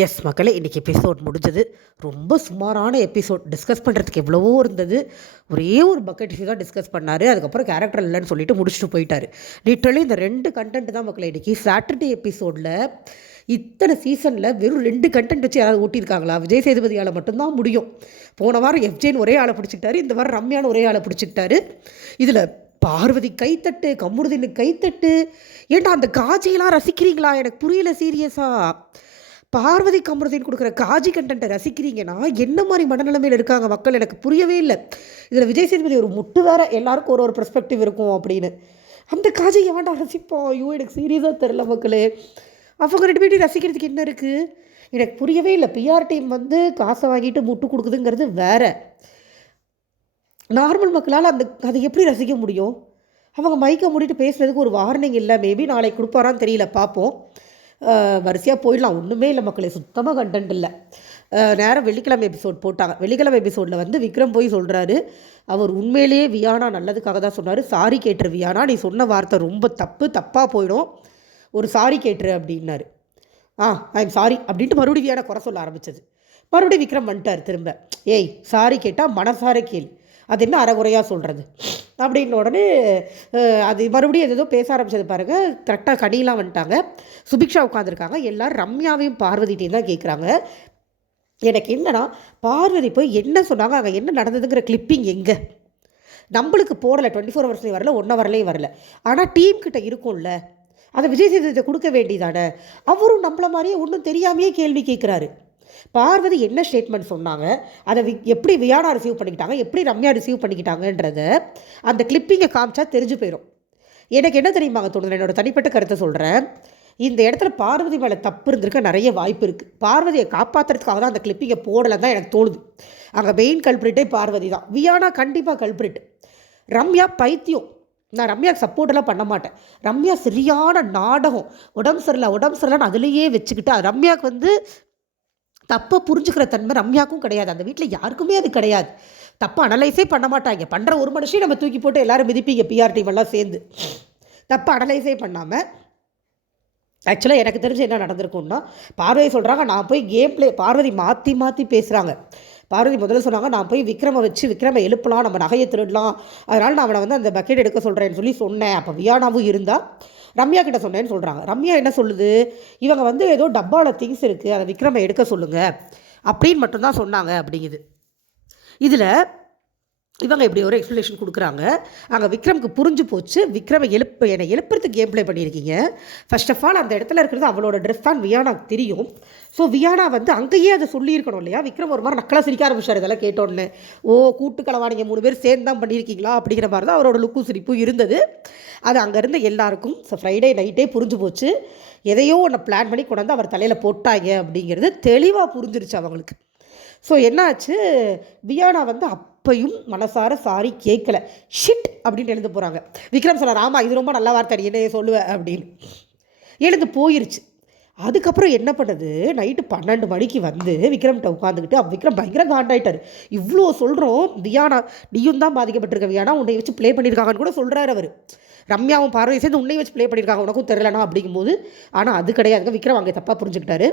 S மக்களே, இன்றைக்கி episode முடிஞ்சது. ரொம்ப சுமாரான எபிசோட். டிஸ்கஸ் பண்ணுறதுக்கு எவ்வளவோ இருந்தது. ஒரே ஒரு பக்கெட் இஷ்யூ தான் டிஸ்கஸ் பண்ணார். அதுக்கப்புறம் கேரக்டர் இல்லைன்னு சொல்லிட்டு முடிச்சுட்டு போயிட்டார். லிட்ரலி இந்த 2 கண்டென்ட் தான் மக்களே. இன்றைக்கி சாட்டர்டே எபிசோடில் இத்தனை சீசனில் வெறும் 2 கண்டென்ட் வச்சு யாராவது ஓட்டியிருக்காங்களா? விஜய் சேதுபதியால் மட்டும்தான் முடியும். போன வாரம் எஃப்ஜேன்னு ஒரே ஆளை பிடிச்சிக்கிட்டாரு, இந்த வாரம் ரம்யான்னு ஒரே ஆளை பிடிச்சிக்கிட்டாரு. இதில் பார்வதி கைத்தட்டு, கமருதீனுக்கு கைத்தட்டு. ஏன்டா அந்த காஜியெல்லாம் ரசிக்கிறீங்களா? எனக்கு புரியல சீரியஸாக. பார்வதி கமருதீன் கொடுக்குற காஜி கண்டென்ட்டை ரசிக்கிறீங்கன்னா என்ன மாதிரி மனநிலைமையில் இருக்காங்க மக்கள்? எனக்கு புரியவே இல்லை. இதில் விஜய் சேதுபதி ஒரு முட்டு வேறு, எல்லாருக்கும் ஒரு பெர்ஸ்பெக்டிவ் இருக்கும் அப்படின்னு. அந்த காஜி எவன்டா ரசிப்போம்? ஐயோ, எனக்கு சீரியஸாக தெரில மக்களே. அவங்க 2 பேரும் ரசிக்கிறதுக்கு என்ன இருக்குது? எனக்கு புரியவே இல்லை. பிஆர் டீம் வந்து காசை வாங்கிட்டு முட்டு கொடுக்குதுங்கிறது வேறு. நார்மல் மக்களால் அதை எப்படி ரசிக்க முடியும்? அவங்க மைக்கை மூடிட்டு பேசுகிறதுக்கு ஒரு வார்னிங் இல்லை. மேபி நாளைக்கு கொடுப்பாரான்னு தெரியல, பார்ப்போம். வரிசையாக போயிடலாம். ஒன்றுமே இல்லை மக்களே, சுத்தமாக கண்டென்ட் இல்லை. நேரம் வெள்ளிக்கிழமை எபிசோட் போட்டாங்க. வெள்ளிக்கிழமை எபிசோடில் வந்து விக்ரம் போய் சொல்கிறாரு, அவர் உண்மையிலேயே வியானா நல்லதுக்காக தான் சொன்னார். சாரி கேட்டுரு வியானா, நீ சொன்ன வார்த்தை ரொம்ப தப்பாக போயிடும், ஒரு சாரி கேட்டுரு அப்படின்னாரு. ஐ எம் சாரி அப்படின்ட்டு மறுபடியும் வியானா குறை சொல்ல ஆரம்பித்தது. மறுபடியும் விக்ரம் வந்துட்டார் திரும்ப. ஏய், சாரி கேட்டால் மனசார கேள், அது என்ன அறகுறையாக சொல்கிறது அப்படின்ன உடனே அது மறுபடியும் ஏதோ பேச ஆரம்பித்தது பாருங்கள். கரெக்டாக கனியெலாம் வந்துட்டாங்க. சுபிக்ஷா உட்காந்துருக்காங்க. எல்லோரும் ரம்யாவையும் பார்வதிட்டையும் தான் கேட்குறாங்க. எனக்கு என்னன்னா, பார்வதி போய் என்ன சொன்னாங்க, அங்கே என்ன நடந்ததுங்கிற கிளிப்பிங் எங்கே? நம்மளுக்கு போடலை, 24 ஹவர்ஸ்லேயும் வரல, 1 ஹவர்லேயும் வரல. ஆனால் டீம் கிட்ட இருக்கும்ல, அதை விஜய் சேதுபதி கொடுக்க வேண்டியதானே. அவரும் நம்மள மாதிரியே ஒன்றும் தெரியாமையே கேள்வி கேட்குறாரு. பார்வதி என்ன ஸ்டேட்மெண்ட் சொன்னாங்க, அதை எப்படி வியானா ரிசீவ் பண்ணிக்கிட்டாங்க, எப்படி ரம்யா ரிசீவ் பண்ணிக்கிட்டாங்கன்றத அந்த கிளிப்பிங்கை காமிச்சா தெரிஞ்சு போயிடும். எனக்கு என்ன தெரியுமாங்க தோணுது, என்னோட தனிப்பட்ட கருத்தை சொல்கிறேன். இந்த இடத்துல பார்வதி மேலே தப்பு இருந்திருக்க நிறைய வாய்ப்பு இருக்குது. பார்வதியை காப்பாற்றுறதுக்காக தான் அந்த கிளிப்பிங்கை போடலை தான் எனக்கு தோணுது. அங்கே மெயின் கல்பிரிட்டே பார்வதி தான். வியானா கண்டிப்பாக கல்பிரிட். ரம்யா பைத்தியம். நான் ரம்யாவுக்கு சப்போர்ட்டெல்லாம் பண்ண மாட்டேன். ரம்யா சரியான நாடகம். உடம்பு சரியில்லைன்னு அதுலேயே வச்சுக்கிட்டு, ரம்யாவுக்கு வந்து தப்பை புரிஞ்சுக்கிற தன்மை ரம்யாவுக்கும் கிடையாது. அந்த வீட்டில் யாருக்குமே அது கிடையாது. தப்பை அனலைஸே பண்ண மாட்டாங்க. பண்ணுற ஒரு மனுஷன் நம்ம தூக்கி போட்டு எல்லோரும் மிதிப்பீங்க, பிஆர் டீம் எல்லாம் சேர்ந்து. தப்பை அனலைஸே பண்ணாமல், ஆக்சுவலாக எனக்கு தெரிஞ்சு என்ன நடந்திருக்கும்னா, பார்வதி சொல்கிறாங்க நான் போய் கேம் பிளே, பார்வதி மாற்றி பேசுகிறாங்க. பார்வதி முதல்ல சொன்னாங்க, நான் போய் விக்ரமை எழுப்பலாம், நம்ம நகையை திருடலாம், அதனால் நான் அவனை வந்து அந்த பக்கெட் எடுக்க சொல்கிறேன்னு சொல்லி சொன்னேன். அப்போ வியானாவும் இருந்தால் ரம்யா கிட்ட சொன்னேன்னு சொல்கிறாங்க. ரம்யா என்ன சொல்லுது, இவங்க வந்து ஏதோ டப்பாவில் திங்ஸ் இருக்குது, அதை விக்ரமை எடுக்க சொல்லுங்கள் அப்படின்னு மட்டும்தான் சொன்னாங்க அப்படிங்குது. இதில் இவங்க இப்படி ஒரு எக்ஸ்ப்ளனேஷன் கொடுக்குறாங்க. அங்கே விக்ரமுக்கு புரிஞ்சு போச்சு, விக்ரமை என்னை எழுப்புறதுக்கு கேம் ப்ளே பண்ணியிருக்கீங்க. ஃபர்ஸ்ட் ஆஃப் ஆல் அந்த இடத்துல இருக்கிறது அவளோட ட்ரெஸ் தான் வியானாக்கு தெரியும். ஸோ வியானா வந்து அங்கேயே அதை சொல்லியிருக்கணும் இல்லையா? விக்ரம் ஒரு மாதிரி நக்கலாக சிரிக்க ஆரம்பிச்சார் இதெல்லாம் கேட்டோன்னு. கூட்டு களவாணிங்க 3 பேர் சேர்ந்து தான் பண்ணியிருக்கீங்களா அப்படிங்கிற மாதிரி தான் அவரோட லுக்கும் சிரிப்பும் இருந்தது. அது அங்கேருந்து எல்லாருக்கும் ஃப்ரைடே நைட்டே புரிஞ்சு போச்சு. எதையோ ஒன்று பிளான் பண்ணி கொண்டாந்து அவர் தலையில் போட்டாங்க அப்படிங்கிறது தெளிவாக புரிஞ்சிருச்சு அவங்களுக்கு. ஸோ என்னாச்சு, வியானா வந்து அப்பையும் மனசார சாரி கேட்கல. ஷிட் அப்படின்னு எழுந்து போகிறாங்க. விக்ரம் சொன்னார், ஆமாம் இது ரொம்ப நல்ல வார்த்தை, என்ன சொல்லுவேன் அப்படின்னு எழுந்து போயிருச்சு. அதுக்கப்புறம் என்ன பண்ணுது, நைட்டு 12 மணிக்கு வந்து விக்ரம்கிட்ட உட்காந்துக்கிட்டு, விக்ரம் பயங்கர காண்டாயிட்டார். இவ்வளோ சொல்கிறோம், வியானா நீயும் தான் பாதிக்கப்பட்டிருக்க, வியானா உன்னை வச்சு ப்ளே பண்ணியிருக்காங்கன்னு கூட சொல்கிறார் அவர். ரம்யாவும் பார்வதி சேர்ந்து உன்னை வச்சு ப்ளே பண்ணியிருக்காங்க, உனக்கும் தெரியலனா அப்படிங்கும்போது. ஆனால் அது கிடையாதுங்க. விக்ரம் அங்கே தப்பாக புரிஞ்சுக்கிட்டாரு.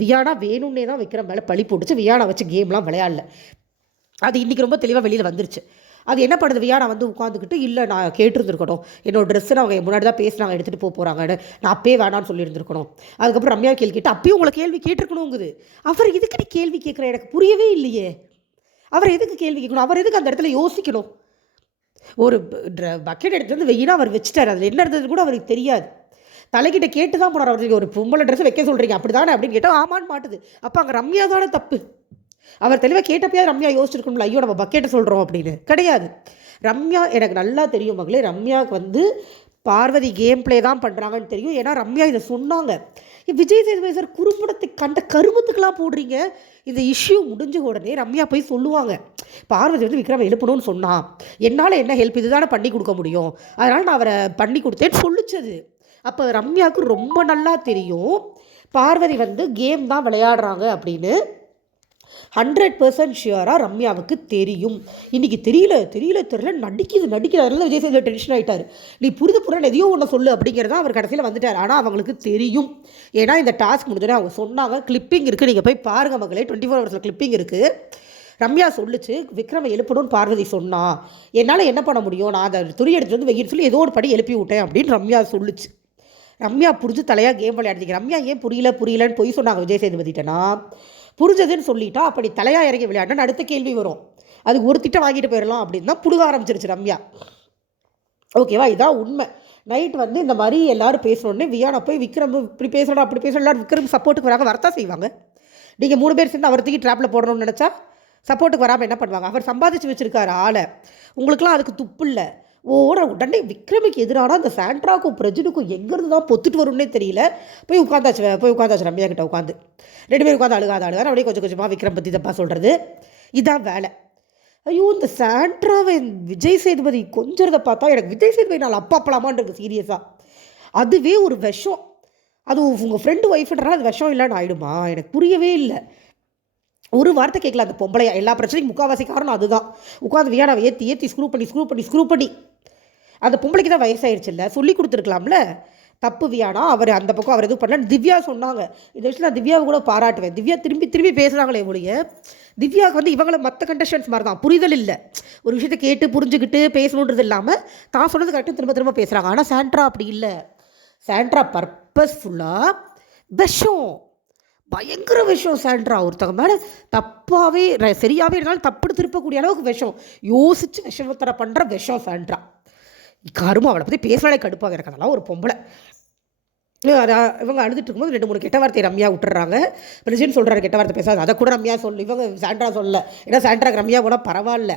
வியானா வேணும்னே தான் விக்ரம் மேலே பழி போட்டுச்சு. வியானா வச்சு கேம்லாம் விளையாடல. அது இன்றைக்கி ரொம்ப தெளிவாக வெளியில் வந்துருச்சு. அது என்ன பண்ணுது, வியானா வந்து உட்காந்துக்கிட்டு, இல்லை நான் கேட்டுருந்துருக்கணும், என்னோட ட்ரெஸ்ஸை அவங்க முன்னாடி தான் பேசுனாங்க, எடுத்துகிட்டு போகிறாங்கன்னு, நான் அப்பே வேணான்னு சொல்லியிருந்துருக்கணும். அதுக்கப்புறம் ரம்யா கேள்வி கேட்டு அப்பயும் உங்களை கேள்வி கேட்டிருக்கணுங்குது. அவர் எதுக்கு நீ கேள்வி கேட்குற, எனக்கு புரியவே இல்லையே. அவர் எதுக்கு கேள்வி கேட்கணும்? அவர் எதுக்கு அந்த இடத்துல யோசிக்கணும்? ஒரு பக்கெட் எடுத்து வந்து வெயினா அவர் வச்சுட்டார். அதில் என்ன இருந்தது கூட அவருக்கு தெரியாது. தலைக்கிட்ட கேட்டு தான் போனார். அவருக்கு ஒரு பொம்பளை ட்ரெஸ் வைக்க சொல்கிறீங்க அப்படி தானே அப்படின்னு கேட்டால் ஆமான்னு மாட்டுது. அப்போ அங்கே ரம்யா தானே தப்பு. அவர் தெளிவாக கேட்டப்பையா ரம்யா யோசிச்சிருக்கணும்ல, ஐயோ நம்ம பக்கெட்டை சொல்கிறோம் அப்படின்னு. கிடையாது. ரம்யா எனக்கு நல்லா தெரியும் மகளே, ரம்யாவுக்கு வந்து பார்வதி கேம் பிளே தான் பண்ணுறாங்கன்னு தெரியும். ஏன்னா ரம்யா இதை சொன்னாங்க. விஜய் சேதுபதி சார் குறும்படத்தை கண்ட கருமத்துக்கெலாம் போடுறீங்க. இந்த இஷ்யூ முடிஞ்ச உடனே ரம்யா போய் சொல்லுவாங்க, பார்வதி வந்து விக்ரமை எழுப்பணும்னு சொன்னான், என்னால் என்ன ஹெல்ப் இதுதானே பண்ணி கொடுக்க முடியும், அதனால் நான் அவரை பண்ணி கொடுத்தேன்னு சொல்லிச்சது. அப்போ ரம்யாவுக்கு ரொம்ப நல்லா தெரியும் பார்வதி வந்து கேம் தான் விளையாடுறாங்க அப்படின்னு. 100% ஷியராக ரம்யாவுக்கு தெரியும். இன்றைக்கி தெரியல நடிக்குது. அதனால விஜய் சேதுபதி டென்ஷன் ஆகிட்டார். நீ புரிந்து எதையோ ஒன்று சொல்லு அப்படிங்கிறத அவர் கடைசியில் வந்துட்டார். ஆனால் அவங்களுக்கு தெரியும். ஏன்னா இந்த டாஸ்க் முடிஞ்சோடனே அவங்க சொன்னாங்க. கிளிப்பிங் இருக்குது, நீங்கள் போய் பாருங்கள் மகளே. 24 ஹவர்ஸில் கிளிப்பிங் இருக்குது. ரம்யா சொல்லிச்சு, விக்ரமை எழுப்பணும்னு பார்வதி சொன்னா, என்னால் என்ன பண்ண முடியும், நான் அதை துணி எடுத்துகிட்டு வந்து வெயில் சொல்லி ஏதோ ஒரு படி எழுப்பி விட்டேன் அப்படின்னு ரம்யா சொல்லிச்சு. ரம்யா புரிஞ்சு தலையாக கேம் விளையாடுறீங்க. ரம்யா ஏன் புரியலன்னு பொய் சொன்னாங்க விஜய் சேதுபதிட்டனா? புரிஞ்சதுன்னு சொல்லிட்டா அப்படி தலையாக இறங்கி விளையாடுனா அடுத்த கேள்வி வரும். அதுக்கு ஒரு திட்டம் வாங்கிட்டு போயிடலாம் அப்படின்னு தான் புடுக ஆரம்பிச்சிருச்சு ரம்யா. ஓகேவா? இதான் உண்மை. நைட் வந்து இந்த மாதிரி எல்லோரும் பேசணுன்னே வியானா போய் விக்ரம் இப்படி பேசணும் அப்படி பேசணும், எல்லோரும் விக்ரம் சப்போர்ட்டுக்கு வராங்க, வரத்தான் செய்வாங்க. நீங்கள் 3 பேர் சேர்ந்து அவர்த்துக்கு ட்ராப்பில் போடணும்னு நினச்சா சப்போர்ட்டுக்கு வராமல் என்ன பண்ணுவாங்க? அவர் சம்பாதிச்சு வச்சுருக்காரு ஆளை. உங்களுக்குலாம் அதுக்கு துப்பு இல்லை. உடனே விக்ரமுக்கு எதிரான அந்த சாண்ட்ராக்கும் பிரஜினுக்கும் எங்கேருந்து தான் பொத்துட்டு வரும்னே தெரியல. போய் உட்காந்தாச்சு ரம்யா கிட்ட உட்காந்து 2 பேர் உட்காந்து அழுகாத அப்படியே கொஞ்சம் கொஞ்சமாக விக்ரம் பற்றி தப்பா சொல்கிறது. இதான் வேலை. ஐயோ, இந்த சாண்ட்ராவை விஜய் சேதுபதி கொஞ்சறதை பார்த்தா எனக்கு விஜய் சேதுபதி நாள் அப்பலாமான் இருக்குது சீரியஸாக. அதுவே ஒரு விஷம். அது உங்கள் ஃப்ரெண்டு ஒய்ஃப்ன்றனால அது விஷம் இல்லைன்னு ஆகிடுமா? எனக்கு புரியவே இல்லை. ஒரு வார்த்தை கேட்கல அந்த பொம்பளையா. எல்லா பிரச்சனைக்கும் முக்கால்வாசி காரணம் அதுதான். உட்காந்து வியானாவை ஏற்றி ஸ்க்ரூ பண்ணி அந்த பொம்பளைக்கு தான் வயசாயிருச்சு இல்லை, சொல்லி கொடுத்துருக்கலாம்ல. தப்பு வியானா. அவர் அந்த பக்கம் அவர் எதுவும் பண்ணல. திவ்யா சொன்னாங்க. இந்த விஷயத்தில் நான் திவ்யாவை கூட பாராட்டுவேன். திவ்யா திரும்பி பேசுகிறாங்களே ஒழிய, திவ்யாவுக்கு வந்து இவங்களை மற்ற கண்டஸ்டன்ஸ் மாதிரி தான் புரிதல் இல்லை. ஒரு விஷயத்தை கேட்டு புரிஞ்சுக்கிட்டு பேசணுன்றது இல்லாமல் தான் சொன்னது கரெக்டாக திரும்ப பேசுகிறாங்க. ஆனால் சாண்ட்ரா அப்படி இல்லை. சாண்ட்ரா பர்பஸ்ஃபுல்லாக விஷம், பயங்கர விஷம். சாண்ட்ரா ஒருத்தங்க மேலே தப்பாகவே சரியாகவே இருந்தாலும் தப்புன்னு திருப்பக்கூடிய அளவுக்கு விஷம், யோசித்து விஷவத்தரை பண்ணுற விஷம் சாண்ட்ரா. கருமா அவளை பற்றி பேசுகிறாலே கடுப்பாக எனக்கு. அதெல்லாம் ஒரு பொம்பளை. இவங்க அழுதுட்டு இருக்கும்போது 2-3 கெட்ட வார்த்தை ரம்யா விட்டுறாங்க. பிரசிடென்ட் சொல்கிறாரு கெட்ட வார்த்தை பேசாது. அதை கூட ரம்யா இவங்க சாண்ட்ரா சொல்லலை. ஏன்னா சாண்ட்ராக்கு ரம்யா கூட பரவாயில்ல.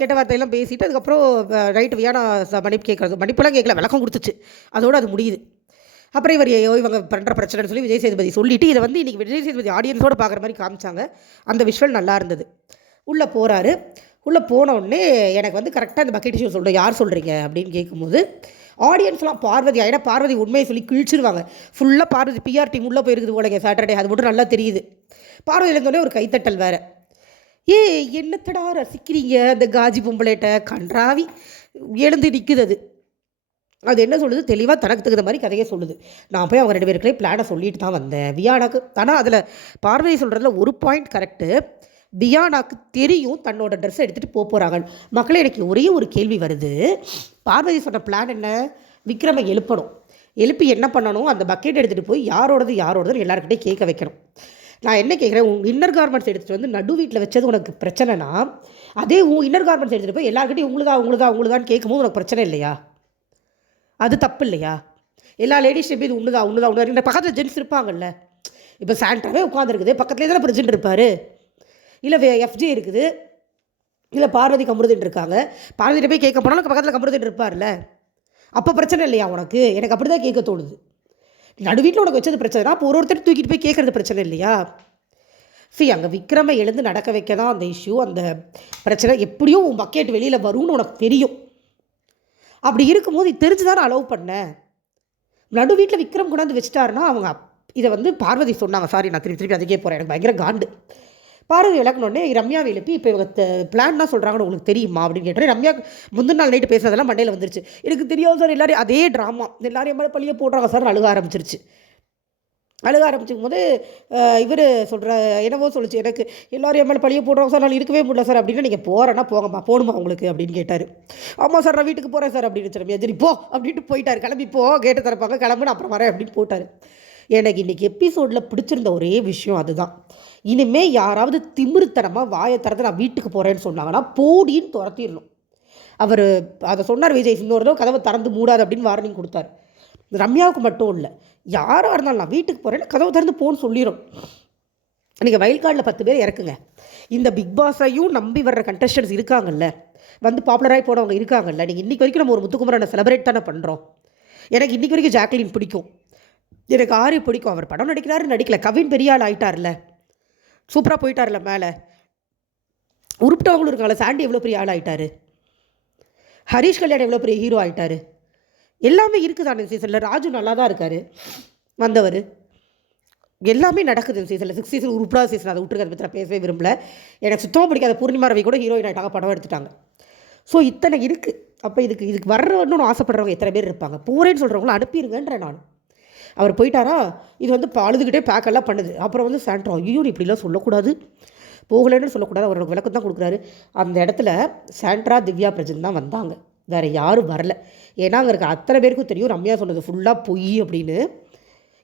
கெட்ட வார்த்தையெல்லாம் பேசிட்டு அதுக்கப்புறம் நைட்டு வியானா மன்னிப்பெல்லாம் கேட்கல, விளக்கம் கொடுத்துச்சு. அதோடு அது முடியுது. அப்புறம் இவங்க பண்ணுற பிரச்சனைன்னு சொல்லி விஜய் சேதுபதி சொல்லிவிட்டு இதை வந்து இன்றைக்கி விஜய் சேதுபதி ஆடியன்ஸோடு பார்க்குற மாதிரி காமிச்சாங்க. அந்த விஷுவல் நல்லா இருந்தது. உள்ளே போகிறாரு. உள்ளே போனவுடனே எனக்கு வந்து கரெக்டாக இந்த பக்கெட் இஷ்யூ சொல்கிறேன், யார் சொல்கிறீங்க அப்படின்னு கேட்கும்போது ஆடியன்ஸ்லாம் பார்வதி. ஏன்னா பார்வதி உண்மையை சொல்லி கிழிச்சிருவாங்க. ஃபுல்லாக பார்வதி பிஆர் டீம் உள்ளே போயிருக்குது போலங்க சாட்டர்டே. அது மட்டும் நல்லா தெரியுது. பார்வதியில் இருந்தோடனே ஒரு கைத்தட்டல் வேறு. என்னத்தடா ரசிக்கிறீங்க அந்த காஜி பொம்பளைட்ட, கன்றாவி எழுந்து நிற்குது. அது என்ன சொல்லுது, தெளிவாக தனக்கு தகுந்த மாதிரி கதையை சொல்லுது. நான் போய் அவங்க 2 பேருக்குள்ளே பிளானை சொல்லிட்டு தான் வந்தேன் வியானாக்கு. ஆனால் அதில் பார்வதி சொல்கிறதுல ஒரு பாயிண்ட் கரெக்டு. வியானாக்கு தெரியும் தன்னோட ட்ரெஸ்ஸை எடுத்துகிட்டு போகிறாங்க. மக்களே, எனக்கு ஒரே ஒரு கேள்வி வருது. பார்வதி சொன்ன பிளான் என்ன? விக்ரமை எழுப்பி என்ன பண்ணணும், அந்த பக்கெட் எடுத்துகிட்டு போய் யாரோடது எல்லாருக்கிட்டையும் கேட்க வைக்கணும். நான் என்ன கேட்குறேன், உங்கள் இன்னர் கார்மெண்ட்ஸ் எடுத்துகிட்டு வந்து நடு வீட்டில் வச்சது உனக்கு பிரச்சனைனா, அதே இன்னர் கார்மெண்ட்ஸ் எடுத்துகிட்டு போய் எல்லாருக்கிட்டையும் உங்களுதான்னு கேட்கும்போது உனக்கு பிரச்சனை இல்லையா? அது தப்பு இல்லையா? எல்லா லேடிஸ் எப்படி இது உண்ணுதா பக்கத்தில் ஜென்ஸ் இருப்பாங்கல்ல. இப்போ சாண்ட்ராவே உட்காந்துருக்குது, பக்கத்துலேயே தானே பிரசிடென்ட் இருப்பார். இல்லை எஃப்ஜே இருக்குது, இல்லை பார்வதி கமருதன் இருக்காங்க. பார்வதிட்ட போய் கேட்க போனாலும் பக்கத்தில் கமருதன் இருப்பார்ல. அப்போ பிரச்சனை இல்லையா உனக்கு? எனக்கு அப்படி தான் கேட்க தோணுது. நடு வீட்டில் உனக்கு வச்சது பிரச்சனைனா அப்போ ஒருத்தர் தூக்கிட்டு போய் கேட்குறது பிரச்சனை இல்லையா? அங்கே விக்ரமை எழுந்து நடக்க வைக்க தான் அந்த இஷ்யூ. அந்த பிரச்சனை எப்படியும் உன் பக்கெட் வெளியில் வரும்னு உனக்கு தெரியும். அப்படி இருக்கும்போது தெரிஞ்சு தானே அலோவ் பண்ணேன். நடு வீட்டில் விக்ரம் கொண்டாந்து வச்சுட்டாருன்னா அவங்க இதை வந்து பார்வதி சொன்னாங்க. சாரி, நான் திருப்பி அதுக்கே போகிறேன். எனக்கு பயங்கர காண்டு. பார்வதி விளக்கணுன்னே ரம்யாவை எழுப்பி இப்போ இவங்க பிளான் தான் சொல்கிறாங்கன்னு உங்களுக்கு தெரியுமா அப்படின்னு கேட்டேன். ரம்யா முந்தின நாள் நைட்டு பேசுறதெல்லாம் மண்டையில் வந்துருச்சு. எனக்கு தெரியாது சார், எல்லாரும் அதே ட்ராமா, எல்லாரையும் மேலே பழிய போடுறாங்க சார். அழுக ஆரம்பிச்சிருக்கும் போது இவர் சொல்கிற என்னவோ சொல்லிச்சு, எனக்கு எல்லோரும் மேலே பழிய போடுறாங்க சார், நான் இருக்கவே முடியல சார் அப்படின்னா. நீங்கள் போகிறேன்னா போங்கம்மா, போகணுமா உங்களுக்கு அப்படின்னு கேட்டார். ஆமாம் சார், நான் வீட்டுக்கு போகிறேன் சார் அப்படின்னு ரம்யா. சரி போ அப்படின்ட்டு போயிட்டார். கிளம்பி போ, கேட்டு திறப்பாங்க, கிளம்புன்னு அப்புறம் வரேன் அப்படின்னு போட்டார். எனக்கு இன்றைக்கி எபிசோடில் பிடிச்சிருந்த ஒரே விஷயம் அதுதான். இனிமேல் யாராவது திமிருத்தனமாக வாயை திறந்து நான் வீட்டுக்கு போகிறேன்னு சொன்னாங்கன்னா போடின்னு துரத்திடணும். அவர் அதை சொன்னார் விஜய். இன்னொரு கதவை திறந்து மூடாது அப்படின்னு வார்னிங் கொடுத்தார். ரம்யாவுக்கு மட்டும் இல்லை, யாராக இருந்தாலும் நான் வீட்டுக்கு போகிறேன்னு கதவை திறந்து போன்னு சொல்லிடும். நீங்கள் வைல்ட் கார்டில் 10 பேர் இறக்குங்க. இந்த பிக் பாஸையும் நம்பி வர்ற கண்டஸ்டன்ஸ் இருக்காங்கல்ல, வந்து பாப்புலராகி போனவங்க இருக்காங்கல்ல. நீங்கள் இன்றைக்கி வரைக்கும் நம்ம ஒரு முத்துக்குமரனை செலிப்ரேட் தானே பண்ணுறோம். எனக்கு இன்றைக்கி வரைக்கும் ஜாக்லின் பிடிக்கும், எனக்கு ஆரி பிடிக்கும். அவர் படம் நடிக்கல. கவின் பெரிய ஆள் ஆகிட்டார்ல, சூப்பராக போயிட்டார்ல மேலே. உருப்பிட்டவங்களும் இருக்காங்கள. சாண்டி எவ்வளோ பெரிய ஆள் ஆகிட்டார். ஹரீஷ் கல்யாணம் எவ்வளோ பெரிய ஹீரோ ஆகிட்டார். எல்லாமே இருக்குது அந்த சீசனில். ராஜு நல்லா தான் இருக்கார் வந்தவர். எல்லாமே நடக்குது இந்த சீசனில். 6 சீசன் உருப்படாத சீசன், அதை விட்டுருக்க, அதை பற்றி நான் பேசவே விரும்பல. எனக்கு சுத்தமாக பிடிக்காத பூர்ணிமா ரவி கூட ஹீரோயின் ஆகிட்டாங்க, படம் எடுத்துட்டாங்க. ஸோ இத்தனை இருக்குது. அப்போ இதுக்கு வர்றவன்னு ஆசைப்படுறவங்க எத்தனை பேர் இருப்பாங்க? போகிறேன்னு சொல்கிறவங்கள அனுப்பிடுங்கன்றேன் நான். அவர் போயிட்டாரா, இது வந்து அழுதுகிட்டே பேக்கெல்லாம் பண்ணுது. அப்புறம் வந்து சாண்ட்ரா, ஐயோ இப்படிலாம் சொல்லக்கூடாது, போகலைன்னு சொல்லக்கூடாது, அவரோட விளக்கம் தான் கொடுக்குறாரு. அந்த இடத்துல சாண்ட்ரா, திவ்யா பிரஜன் தான் வந்தாங்க, வேறு யாரும் வரல. ஏன்னா அங்கே இருக்க அத்தனை பேருக்கும் தெரியும் ரம்யா சொன்னது ஃபுல்லாக பொய் அப்படின்னு.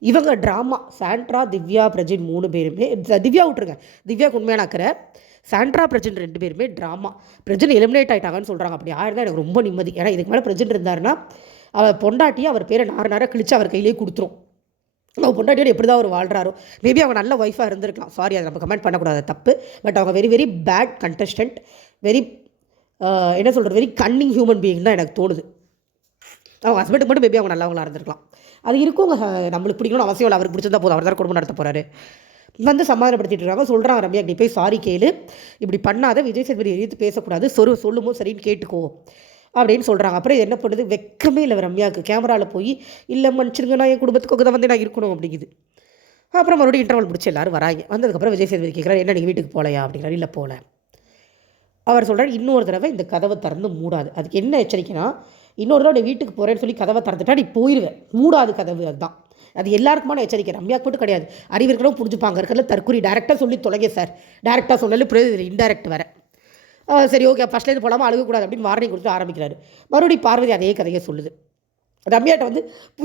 இவங்க ட்ராமா, சாண்ட்ரா, திவ்யா பிரஜின் 3 பேருமே, திவ்யா விட்டுருங்க, திவ்யாவுக்கு உண்மையான அக்கறை, சாண்ட்ரா பிரஜன் 2 பேருமே ட்ராமா. பிரஜன் எலிமினேட் ஆகிட்டாங்கன்னு சொல்கிறாங்க. அப்படி ஆயிருந்தால் எனக்கு ரொம்ப நிம்மதி. ஏன்னா இதுக்கு மேலே பிரஜன் இருந்தாருன்னா அவர் பொண்டாட்டியை அவர் பேரை நார கிழிச்சு அவர் கையிலே கொடுத்துரும். அவர் பொண்டாட்டியோட எப்படி தான் அவர் வாழ்கிறாரோ, மேபி அவங்க நல்ல ஒய்ஃபாக இருந்திருக்கலாம், சாரி அதை நம்ம கமெண்ட் பண்ணக்கூடாது, தப்பு. பட் அவங்க very very bad contestant, very என்ன சொல்கிறது, வெரி கன்னிங் ஹியூமன் பீயிங் தான் எனக்கு தோணுது. அவங்க ஹஸ்பண்டுக்கு மட்டும் மேபி அவங்க நல்லவங்களாக இருந்திருக்கலாம். அது இருக்குங்க, நம்மளுக்கு பிடிக்கணும்னு அவசியம் இல்லை, அவருக்கு பிடிச்சிருந்தா போதும், அவர் தான் குடும்பம் நடத்த போகிறாரு. வந்து சமாதானப்படுத்திட்டு இருக்காங்க. சொல்கிறாங்க ரம்யா, நீ போய் சாரி கேளு, இப்படி பண்ணாத, விஜய் சேதுபதி எதிர்த்து பேசக்கூடாது, சொல்லுமோ சரின்னு கேட்டுக்கோ அப்படின்னு சொல்கிறாங்க. அப்புறம் என்ன பண்ணுது, வெக்கமே இல்லை ரம்யாவுக்கு. கேமராவில் போய் இல்லை மன்னிச்சிருங்க, நான் என் குடும்பத்துக்கு தான் வந்து நான் இருக்கணும் அப்படிங்குது. அப்புறம் மறுபடியும் இன்டர்வல் முடிச்சு எல்லோரும் வராங்க. வந்ததுக்கப்புறம் விஜய் சேதுபதி கேட்குறாரு, என்ன நீங்கள் வீட்டுக்கு போகலையா அப்படிங்கிறாரு. இல்லை போகல. அவர் சொல்கிறார், இன்னொரு தடவை இந்த கதவை திறந்து மூடாது. அதுக்கு என்ன எச்சரிக்கைனா, இன்னொரு தடவை வீட்டுக்கு போகிறேன்னு சொல்லி கதவை திறந்துட்டா நீ போயிடுவேன், மூடாது கதவு. அதுதான் அது எல்லாருக்குமான எச்சரிக்கை, ரம்யாவுக்கு மட்டும் கிடையாது. அறிவு இருக்கணும், புரிஞ்சுப்பாங்க. இருக்கிறதுல தற்கொலை டேரெக்டாக சொல்லி தொலைங்க சார், டேரெக்டாக சொல்லல, இன்டெரக்ட் வேறு. சரி ஓகே, ஃபஸ்ட்லேருந்து போடாமல் அழுகக்கூடாது அப்படின்னு வார்னிங் கொடுத்து ஆரம்பிக்கிறாரு. மறுபடியும் பார்வதி அதே கதையை சொல்லுது. ரம்யாட்ட வந்து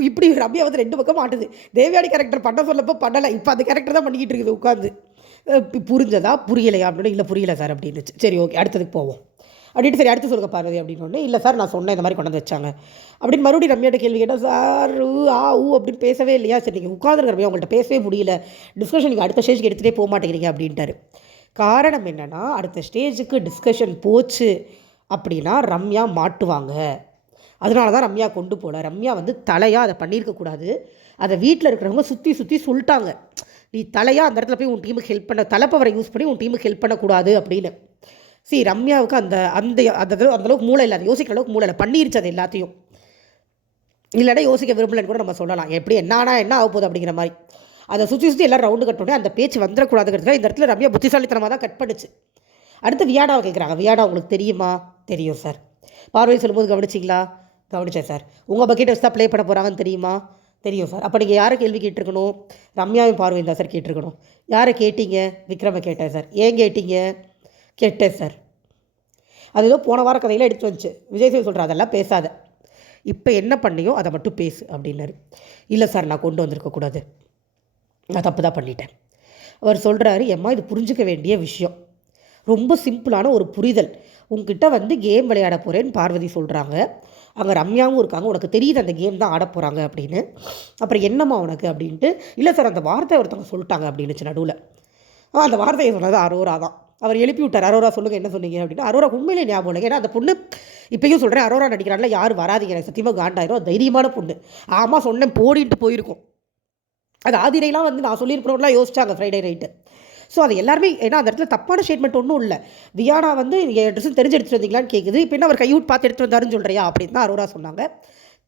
இப்படி ரம்யா வந்து 2 பக்கம் மாட்டுது. தேவயானி கேரக்டர் பண்ண சொல்லப்போ பண்ணலை, இப்போ அந்த கேரக்டர் தான் பண்ணிக்கிட்டு இருக்குது உட்காந்து. புரிஞ்சதா புரியலையா அப்படின்னு. இல்லை புரியலை சார் அப்படின்னுச்சு. சரி ஓகே, அடுத்ததுக்கு போவோம் அப்படின்ட்டு. சரி அடுத்து சொல்லுங்க பார்வதி அப்படின்னு. இல்லை சார் நான் சொன்னேன் இந்த மாதிரி கொண்டு வந்து வச்சாங்க அப்படின்னு. மறுபடியும் ரம்யாட்ட கேள்வி கேட்டால், சார் அப்படின்னு பேசவே இல்லையா? சரி நீங்கள் உட்காந்துருக்க ரம்யா, உங்கள்கிட்ட பேசவே முடியல, டிஸ்கஷன் நீங்கள் அடுத்த ஸ்டேஜுக்கு எடுத்துகிட்டே போக மாட்டேங்கிறீங்க அப்படின்ட்டாரு. காரணம் என்னென்னா, அடுத்த ஸ்டேஜுக்கு டிஸ்கஷன் போச்சு அப்படின்னா ரம்யா மாட்டுவாங்க. அதனால தான் ரம்யா கொண்டு போகல. ரம்யா வந்து தலையாக அதை பண்ணியிருக்கக்கூடாது. அதை வீட்டில் இருக்கிறவங்க சுற்றி சொல்லிட்டாங்க, நீ தலையாக அந்த இடத்துல போய் உன் டீமுக்கு ஹெல்ப் பண்ண, தலைப்பவரை யூஸ் பண்ணி உன் டீமுக்கு ஹெல்ப் பண்ணக்கூடாது அப்படின்னு. சரி, ரம்யாவுக்கு அந்த அந்த அந்தளவுக்கு மூளை இல்லை, அது யோசிக்கிற அளவுக்கு மூளை இல்லை, பண்ணிருச்சு அது எல்லாத்தையும். இல்லைன்னா யோசிக்க விரும்பலன்னு கூட நம்ம சொல்லலாம். எப்படி என்ன ஆக போகுது அப்படிங்கிற மாதிரி. அதை சுற்றி எல்லாம் ரவுண்டு கட்டோடனே அந்த பேச்சு வந்துடக்கூடாதுங்கிறதுல இந்த இடத்துல ரம்யா புத்திசாலித்தனமாக தான் கட் பண்ணிச்சு. அடுத்து வியாடாவை கேட்குறாங்க. வியாடா உங்களுக்கு தெரியுமா? தெரியும் சார். பார்வை சொல்லும்போது கவனிச்சிங்களா? கவனிச்சேன் சார். உங்கள் பக்கெட்டை வச்சு தான் ப்ளே பண்ண போகிறாங்கன்னு தெரியுமா? தெரியும் சார். அப்போ நீங்கள் யாரை கேள்வி கேட்டிருக்கணும்? ரம்யாவும் பார்வையும் தான் சார் கேட்டிருக்கணும். யாரை கேட்டீங்க? விக்ரமை கேட்டேன் சார். ஏன் கேட்டீங்க? கேட்டேன் சார். அது ஏதோ போன வார கதையில் எடுத்து வந்துச்சு. விஜய் சேதுபதி சொல்கிற அதெல்லாம் பேசாத, இப்போ என்ன பண்ணியோ அதை மட்டும் பேசு அப்படின்னாரு. இல்லை சார் நான் கொண்டு வந்திருக்கக்கூடாது, நான் தப்பு தான் பண்ணிட்டேன். அவர் சொல்கிறாரு, ஏம்மா இது புரிஞ்சிக்க வேண்டிய விஷயம், ரொம்ப சிம்பிளான ஒரு புரிதல். உங்ககிட்ட வந்து கேம் விளையாட போகிறேன்னு பார்வதி சொல்கிறாங்க, அங்கே ரம்யாவும் இருக்காங்க, உனக்கு தெரியுது அந்த கேம் தான் ஆட போகிறாங்க அப்படின்னு. அப்புறம் என்னம்மா உனக்கு அப்படின்ட்டு. இல்லை சார் அந்த வார்த்தையை ஒருத்தவங்க சொல்லிட்டாங்க அப்படின்னுச்சு நடுவில். அந்த வார்த்தையை சொன்னது அரோரா தான். அவர் எழுப்பி விட்டார், அரோரா சொல்லுங்கள் என்ன சொன்னீங்க அப்படின்னு. அரோரா உண்மையிலே ஞாபகம் இல்லை, ஏன்னா அந்த பொண்ணு இப்போயும் சொல்கிறேன், அரோரா நடிக்கிறாங்கள யாரும் வராதிங்க, எனக்கு சத்தியமாக காண்டாயிரும். தைரியமான பொண்ணு, ஆமாம் சொன்னேன் போடின்ட்டு போயிருக்கும். அது ஆதிரைலாம் வந்து நான் சொல்லியிருக்கிறோம்லாம் யோசிச்சாங்க ஃப்ரைடே நைட்டு. ஸோ அது எல்லாருமே, ஏன்னா அந்த இடத்துல தப்பான ஸ்டேட்மெண்ட் ஒன்றும் இல்லை. வியானா வந்து என் ட்ரெஸ்ஸும் தெரிஞ்சு எடுத்துகிட்டு வந்தீங்களான்னு கேட்குது. இப்போ என்ன அவர் கையூட் பார்த்து எடுத்துகிட்டு வந்தாருன்னு சொல்கிறியா அப்படின்னு தான் அரோரா சொன்னாங்க.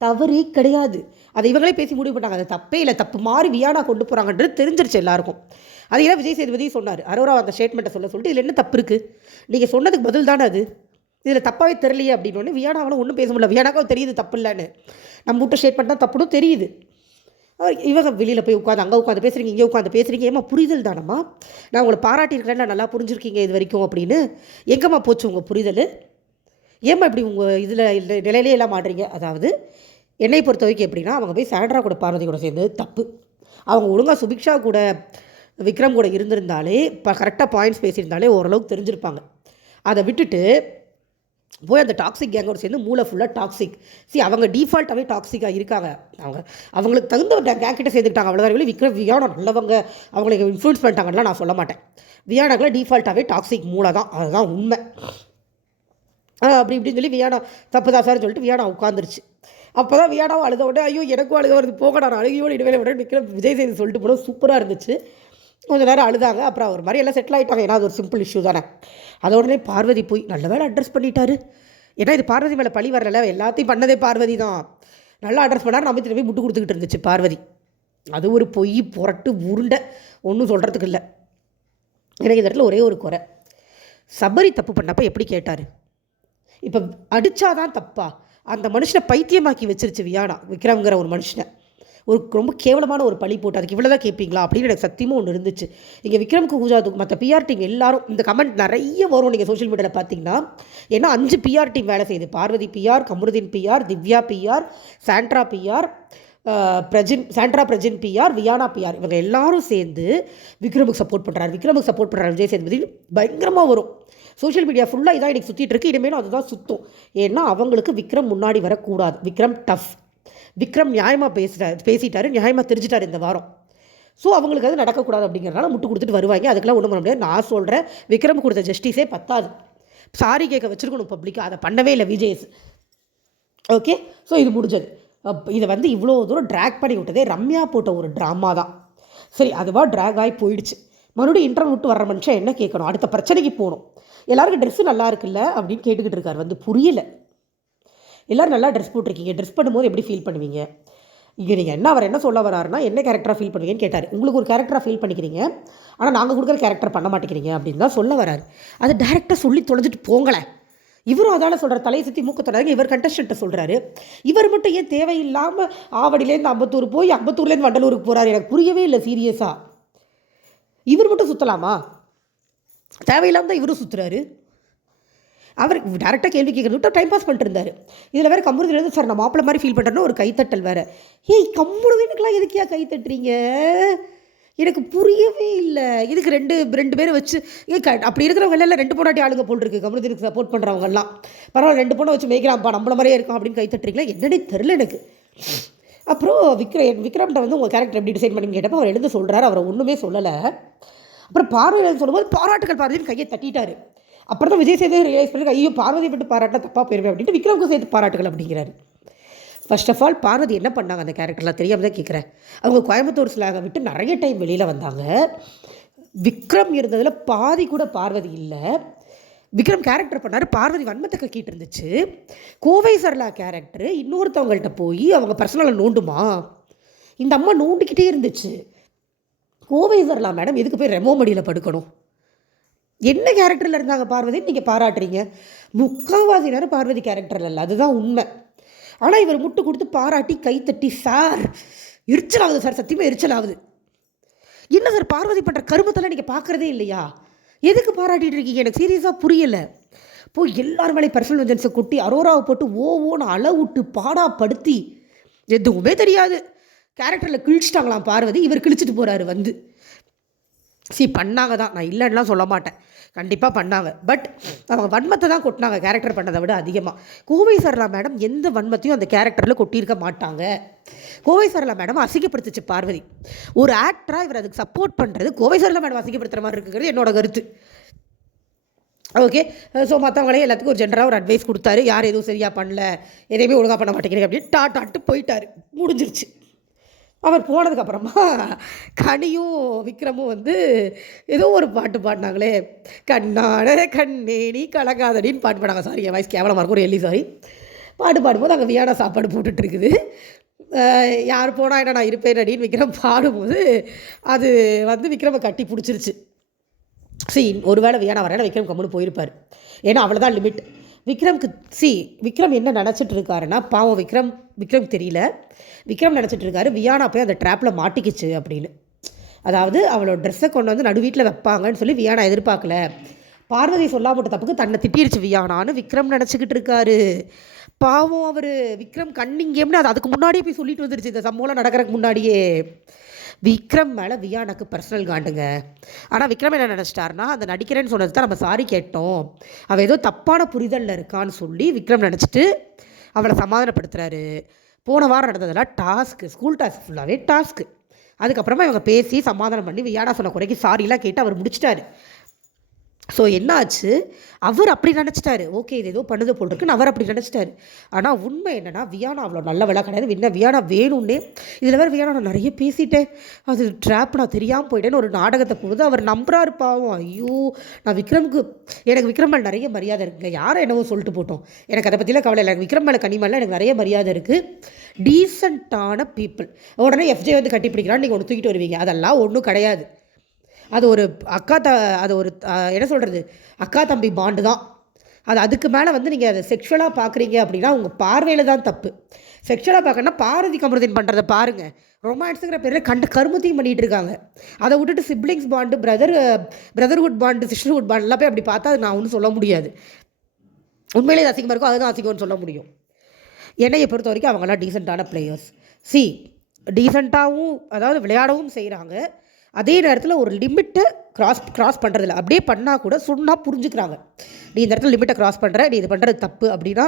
தவறே கிடையாது, அதை இவங்களே பேசி முடிவு பண்ணாங்க. அது தப்பே இல்லை, தப்பு மாதிரி வியானா கொண்டு போகிறாங்கன்றது தெரிஞ்சிருச்சு எல்லாருக்கும். அதையெல்லாம் விஜய் சேதுபதி சொன்னார். அரோரா அந்த ஸ்டேட்மெண்ட்டை சொல்லிட்டு இதில் என்ன தப்பு இருக்குது, நீங்கள் சொன்னதுக்கு பதில் தானே அது, இதில் தப்பாகவே தெரியலையே அப்படின்னு. வியானாவெல்லாம் ஒன்றும் பேச முடியல. வியானாக்கும் தெரியுது தப்பு இல்லைன்னு, நம்ம விட்ட ஸ்டேட்மெண்ட் தான் தப்புன்னு தெரியுது. இவங்க வெளியில் போய் உட்காந்து அங்கே உட்காந்து பேசுகிறீங்க, இங்கே உட்காந்து பேசுகிறீங்க, ஏமா புரிதல் தானம்மா, நான் உங்களை பாராட்டியிருக்கிறேன், நல்லா புரிஞ்சுருக்கீங்க இது வரைக்கும் அப்படின்னு. எங்கேம்மா போச்சு உங்கள் புரிதல்? ஏம்மா இப்படி உங்கள் இதில் நிலையிலே எல்லாம் மாட்டுறீங்க? அதாவது என்னை பொறுத்த வரைக்கும் எப்படின்னா, அவங்க போய் சாண்ட்ரா கூட பார்வதி கூட சேர்ந்து தப்பு. அவங்க ஒழுங்காக சுபிக்ஷா கூட விக்ரம் கூட இருந்திருந்தாலே, இப்போ கரெக்டாக பாயிண்ட்ஸ் பேசியிருந்தாலே ஓரளவுக்கு தெரிஞ்சிருப்பாங்க. அதை விட்டுட்டு போய் அந்த டாக்ஸிக் கேங்கோட சேர்ந்து மூளை ஃபுல்லாக டாக்ஸிக். அவங்க டிஃபால்ட்டாகவே டாக்ஸிக்காக இருக்காங்க. அவங்களுக்கு தகுந்த ஒரு கேங் கிட்ட சேர்த்துக்கிட்டாங்க, அவ்வளோதான். விக்ரம் வியானா நல்லவங்க, அவங்களுக்கு இன்ஃப்ளூன்ஸ் பண்ணிட்டாங்கலாம் நான் சொல்ல மாட்டேன். வியானாக்குள்ள டிஃபால்ட்டாகவே டாக்ஸிக் மூளை தான், அதுதான் உண்மை. அப்படி இப்படின்னு சொல்லி வியானா தப்பு தான் சார்னு சொல்லிட்டு வியானா உட்காந்துருச்சு. அப்போ தான் வியானாவும் அழுத உடனே, ஐயோ எனக்கும் அழுக வருது, போக நான் அழுகையோடு இடைவேளை விட விக்ரம் விஜய் சேது சொல்லிட்டு போல சூப்பராக இருந்துச்சு. கொஞ்சம் நேரம் அழுதாங்க. அப்புறம் ஒரு மாதிரி எல்லாம் செட்டில் ஆகிட்டாங்க, ஏன்னா அது ஒரு சிம்பிள் இஷ்யூ தானே. அதை உடனே பார்வதி போய் நல்ல வேலை அட்ரஸ் பண்ணிட்டாரு. ஏன்னா இது பார்வதி மேலே பழி வரல, எல்லாத்தையும் பண்ணதே பார்வதி தான். நல்லா அட்ரஸ் பண்ணார். நம்ம திரும்பி முட்டு கொடுத்துக்கிட்டு இருந்துச்சு பார்வதி. அது ஒரு பொய் புரட்டு உருண்டை, ஒன்றும் சொல்கிறதுக்கு இல்லை. எனக்கு இந்த இடத்துல ஒரே ஒரு குறை, சபரி தப்பு பண்ணப்போ எப்படி கேட்டார்? இப்போ அடித்தாதான் தப்பா? அந்த மனுஷனை பைத்தியமாக்கி வச்சிருச்சு வியானா, விக்ரம்ங்கிற ஒரு மனுஷனை. ஒரு ரொம்ப கேவலமான ஒரு பழி போட்டு அதுக்கு இவ்வளோ தான் கேட்பீங்களா அப்படின்னு எனக்கு சத்தியமாக ஒன்று இருந்துச்சு. இங்கே விக்ரமுக்கு பூஜாவுக்கு மற்ற பிஆர் டீம் எல்லாரும் இந்த கமெண்ட் நிறைய வரும் நீங்கள் சோஷியல் மீடியாவில் பார்த்தீங்கன்னா. ஏன்னா 5 பிஆர் டீம் வேலை செய்யுது. Parvathi PR, Kamarudheen PR, Divya PR, Sandra PR, Prajin PR, Viyana PR, இவங்க எல்லாரும் சேர்ந்து விக்ரமுக்கு சப்போர்ட் பண்ணுறாரு. விஜய் சேதுபதி பயங்கரமாக வரும். சோஷியல் மீடியா ஃபுல்லாக இதான் எனக்கு சுற்றிட்டு இருக்கு. இனிமேலும் அதுதான் சுற்றும். ஏன்னா அவங்களுக்கு விக்ரம் முன்னாடி வரக்கூடாது. விக்ரம் டஃப். விக்ரம் நியாயமாக பேசிட்டாரு, நியாயமாக தெரிஞ்சிட்டார் இந்த வாரம். ஸோ அவங்களுக்கு அது நடக்கக்கூடாது அப்படிங்கிறனால முட்டு கொடுத்துட்டு வருவாங்க. அதுக்கெல்லாம் ஒன்றும் பண்ண முடியாது. நான் சொல்கிறேன், விக்ரம் கொடுத்த ஜஸ்டிஸே பத்தாது. சாரி கேட்க வச்சுருக்கணும் பப்ளிக்காக, அதை பண்ணவே இல்லை விஜய்ஸ். ஓகே, ஸோ இது முடிஞ்சது. இதை இவ்வளோ தூரம் ட்ராக் பண்ணி விட்டதே ரம்யா போட்ட ஒரு ட்ராமா தான். சரி, அதுவாக ட்ராக் ஆகி போயிடுச்சு. மறுபடியும் இன்டர்வியூ விட்டு வர்ற மனுஷன் என்ன கேட்கணும்? அடுத்த பிரச்சனைக்கு போகணும். எல்லாருக்கும் ட்ரெஸ்ஸு நல்லா இருக்குல்ல அப்படின்னு கேட்டுக்கிட்டு இருக்கார். புரியலை. எல்லோரும் நல்லா ட்ரெஸ் போட்டிருக்கீங்க, ட்ரெஸ் பண்ணும்போது எப்படி ஃபீல் பண்ணுவீங்க? இங்கே நீங்கள் என்ன அவர் என்ன சொல்ல வராருன்னா, என்ன கேரக்டராக ஃபீல் பண்ணுவீங்கன்னு கேட்டார். உங்களுக்கு ஒரு கேரக்டராக ஃபீல் பண்ணிக்கிறீங்க, ஆனால் நாங்கள் கொடுக்குற கேரக்டர் பண்ண மாட்டேங்கிறீங்க அப்படின்னு தான் சொல்ல வராரு. அது டேரெக்டாக சொல்லி தொலைஞ்சிட்டு போங்களேன். இவரும் அதால் சொல்கிறார், தலையை சுற்றி மூக்க தொடாங்க. இவர் கண்டஸ்டண்ட்டை சொல்கிறாரு. இவர் மட்டும் ஏன் தேவையில்லாமல் ஆவடியிலேருந்து அம்பத்தூர் போய் அம்பத்தூர்லேருந்து வண்டலூருக்கு போகிறாரு? எனக்கு புரியவே இல்லை சீரியஸாக. இவர் மட்டும் சுற்றலாமா? தேவையில்லாமல் தான் இவரும் சுற்றுறாரு. அவர் டேரெக்டாக கேள்வி கேட்குறது விட்டு டைம் பாஸ் பண்ணிட்டு இருந்தார். இதில் வேறு கம்முறுதிலேருந்து சார் நான் மாப்பிள்ளை மாதிரி ஃபீல் பண்ணுறேன்னு ஒரு கைத்தட்டல் வேறு. ஏய், கம்முறுதினுக்கெலாம் எதுக்கியா கைத்தட்டுறீங்க? எனக்கு புரியவே இல்லை. இதுக்கு ரெண்டு பேரை வச்சு அப்படி இருக்கிறவங்க எல்லாம் 2 பொண்டாட்டி ஆளுங்க போட்டிருக்கு. கம்முறுதினுக்கு சப்போர்ட் பண்ணுறவங்கலாம் பரவாயில்ல, 2 பொண்ணை வச்சு மேய்க்கிறான்ப்பா, நம்மள மாதிரியே இருக்கும் அப்படின்னு கைத்தட்டுறீங்களா? என்னன்னே தெரில எனக்கு. அப்புறம் விக்ரம்கிட்ட உங்கள் கேரக்டர் எப்படி டிசைன் பண்ணி கேட்டப்போ அவர் எழுந்து சொல்கிறார், அவரை ஒன்றுமே சொல்லலை. அப்புறம் பார்வையில் சொல்லும்போது பாராட்டுகள் பார்வதின்னு கையை தட்டிட்டார். அப்புறம் தான் விஜய் சேதுபதி ரியலைஸ் பண்ணி, ஐயோ பார்வதி விட்டு பாராட்டினா தப்பாக போயிருவேன் அப்படின்ட்டு விக்ரமுக்கு சேர்த்து பாராட்டுகள் அப்படிங்கிறாரு. ஃபர்ஸ்ட் ஆஃப் ஆல் பார்வதி என்ன பண்ணாங்க அந்த கேரக்டர்லாம் தெரியாமல் தான் கேட்குறேன். அவங்க கோயம்புத்தூர் ஸ்லாங்கை விட்டு நிறைய டைம் வெளியில் வந்தாங்க. விக்ரம் இருந்ததில் பாதி கூட பார்வதி இல்லை. விக்ரம் கேரக்டர் பண்ணார், பார்வதி வன்மத்தை கக்கிட்டு இருந்துச்சு. கோவை சரளா கேரக்டர் இன்னொருத்தவங்கள்ட்ட போய் அவங்க பர்சனலாக நோண்டுமா? இந்த அம்மா நோண்டிக்கிட்டே இருந்துச்சு. கோவை சரளா மேடம் எதுக்கு போய் ரெமோ மடியில் படுக்கணும்? என்ன கேரக்டரில் இருந்தாங்க பார்வதின்னு நீங்கள் பாராட்டுறீங்க? முக்கால்வாசி நேரம் பார்வதி கேரக்டரில் இல்லை, அதுதான் உண்மை. ஆனால் இவர் முட்டு கொடுத்து பாராட்டி கைத்தட்டி, சார் எரிச்சலாகுது சார், சத்தியமாக எரிச்சலாகுது. என்ன சார் பார்வதி பண்ணுற கருமத்தெல்லாம் நீங்கள் பார்க்குறதே இல்லையா? எதுக்கு பாராட்டிகிட்டு இருக்கீங்க? எனக்கு சீரியஸாக புரியலை. போய் எல்லார் மேலே பர்சனல் வெஞ்சன்ஸை கொட்டி அரோராவை போட்டு ஓன்னு அளவுட்டு பாடாப்படுத்தி எதுவுமே தெரியாது கேரக்டரில் கிழிச்சிட்டாங்களாம் பார்வதி. இவர் கிழிச்சிட்டு போகிறாரு பண்ணாங்க தான், நான் இல்லைன்னுலாம் சொல்ல மாட்டேன், கண்டிப்பாக பண்ணாங்க. பட் அவங்க வன்மத்தை தான் கொட்டினாங்க கேரக்டர் பண்ணதை விட அதிகமாக. கோவை சரளா மேடம் எந்த வன்மத்தையும் அந்த கேரக்டரில் கொட்டியிருக்க மாட்டாங்க. கோவை சரளா மேடம் அசிங்கப்படுத்துச்சு பார்வதி. ஒரு ஆக்டராக இவர் அதுக்கு சப்போர்ட் பண்ணுறது கோவை சரளா மேடம் அசிங்கப்படுத்துகிற மாதிரி இருக்குங்கிறது என்னோட கருத்து. ஓகே, ஸோ மற்றவங்களே எல்லாத்துக்கும் ஒரு ஜென்ரலாக ஒரு அட்வைஸ் கொடுத்தாரு. யார் எதுவும் சரியாக பண்ணல, எதையுமே ஒழுங்காக பண்ண மாட்டேங்கிறீங்க அப்படின்னு டாட்டாட்டு போயிட்டார். முடிஞ்சிருச்சு. அவர் போனதுக்கப்புறமா கனியும் விக்ரமும் ஏதோ ஒரு பாட்டு பாடினாங்களே, கண்ணாட கண்ணேணி கலகாதடின்னு பாட்டு பாடாங்க. சாரி, என் வாய்ஸ் கேவலமாக இருக்கும், ஒரு சாரி. பாட்டு பாடும்போது அங்கே வியானா சாப்பாடு போட்டுட்ருக்குது. யார் போனால் என்ன நான் இருப்பேன் அடின்னு விக்ரம் பாடும்போது அது விக்ரமை கட்டி பிடிச்சிருச்சு. ஒருவேளை வியானா வரையில விக்ரம் கம்முன்னு போயிருப்பார். ஏன்னா அவ்வளோதான் லிமிட் விக்ரம்க்கு. விக்ரம் என்ன நினச்சிட்டு இருக்காருன்னா, பாவம் விக்ரம் தெரியல. விக்ரம் நினச்சிட்டு இருக்காரு வியானா போய் அந்த ட்ராப்பில் மாட்டிக்கிச்சு அப்படின்னு. அதாவது அவளோட ட்ரெஸ்ஸை கொண்டு நடு வீட்டில் வைப்பாங்கன்னு சொல்லி வியானா எதிர்பார்க்கல. பார்வதி சொல்லாமட்ட தப்புக்கு தன்னை திட்டிருச்சு வியானான்னு விக்ரம் நினச்சிக்கிட்டு இருக்காரு. பாவம் அவர் விக்ரம் கன்னிங் கேம்னு அது அதுக்கு முன்னாடியே போய் சொல்லிட்டு வந்துருச்சு. இந்த சம்பவம் நடக்கிறதுக்கு முன்னாடியே விக்ரம் மேலே வியானாக்கு பர்சனல் காண்டுங்க. ஆனால் விக்ரம் என்ன நினச்சிட்டாருன்னா, அந்த நடிக்கிறேன்னு சொன்னது தான் நம்ம சாரி கேட்டோம், அவள் ஏதோ தப்பான புரிதலில் இருக்கான்னு சொல்லி விக்ரம் நினச்சிட்டு அவளை சமாதானப்படுத்துகிறாரு. போன வாரம் நடந்ததெல்லாம் டாஸ்க்கு, ஸ்கூல் டாஸ்க் ஃபுல்லாகவே டாஸ்க்கு. அதுக்கப்புறமா இவங்க பேசி சமாதானம் பண்ணி வியானா சொன்ன குறைக்கு சாரிலாம் கேட்டு அவர் முடிச்சிட்டாரு. ஸோ என்ன ஆச்சு, அவர் அப்படி நினச்சிட்டாரு. ஓகே இது ஏதோ பண்ணுது போல் இருக்குன்னு அவர் அப்படி நினச்சிட்டாரு. ஆனால் உண்மை என்னென்னா வியானா அவ்வளோ நல்லவளா கிடையாது. வியானா வேணும்னே இதில் வேறு வியானா நான் நிறைய பேசிட்டேன், அது ட்ராப் நான் தெரியாமல் போயிட்டேன்னு ஒரு நாடகத்தை போடுது. அவர் நம்புறாரு பாவம். ஐயோ நான் எனக்கு விக்ரம் மேலே நிறைய மரியாதை இருக்குங்க. யாரும் என்னவோ சொல்லிட்டு போட்டோம், எனக்கு அதை பற்றிலாம் கவலை இல்லை. எனக்கு விக்ரம் மேலே கனிமேலாம் எனக்கு நிறைய மரியாதை இருக்குது. டீசெண்டான பீப்புள். உடனே எஃப்ஜே வந்து கட்டி பிடிக்கிறான்னு நீங்கள் ஒன்று தூக்கிட்டு வருவீங்க, அதெல்லாம் ஒன்றும் கிடையாது. அது ஒரு அது ஒரு என்ன சொல்கிறது, அக்கா தம்பி பாண்டு தான். அதுக்கு மேலே வந்து நீங்கள் அதை செக்ஷுவலாக பார்க்குறீங்க அப்படின்னா உங்கள் பார்வையில் தான் தப்பு. செக்ஷுவலாக பார்க்கணுன்னா பாரதி கமருதீன் பண்ணுறதை பாருங்கள். ரொமான்ஸுங்கிற பேரில் கருமத்தையும் பண்ணிகிட்டு இருக்காங்க. அதை விட்டுட்டு siblings bond, brotherhood bond, sisterhood பாண்டெலாம் போய் அப்படி பார்த்தா அது நான் ஒன்றும் சொல்ல முடியாது. உண்மையிலே அசிங்கமாக இருக்கும், அதுதான் அசிங்கம்னு சொல்ல முடியும். என்னையை பொறுத்த வரைக்கும் அவங்களாம் டீசெண்டான பிளேயர்ஸ். டீசெண்டாகவும் அதாவது விளையாடவும் செய்கிறாங்க. அதே நேரத்தில் ஒரு லிமிட்டை க்ராஸ் பண்ணுறதில்ல. அப்படியே பண்ணால் கூட சொன்னால் புரிஞ்சுக்கிறாங்க. நீ இந்த இடத்துல லிமிட்டை க்ராஸ் பண்ணுற, நீ இது பண்ணுறது தப்பு அப்படின்னா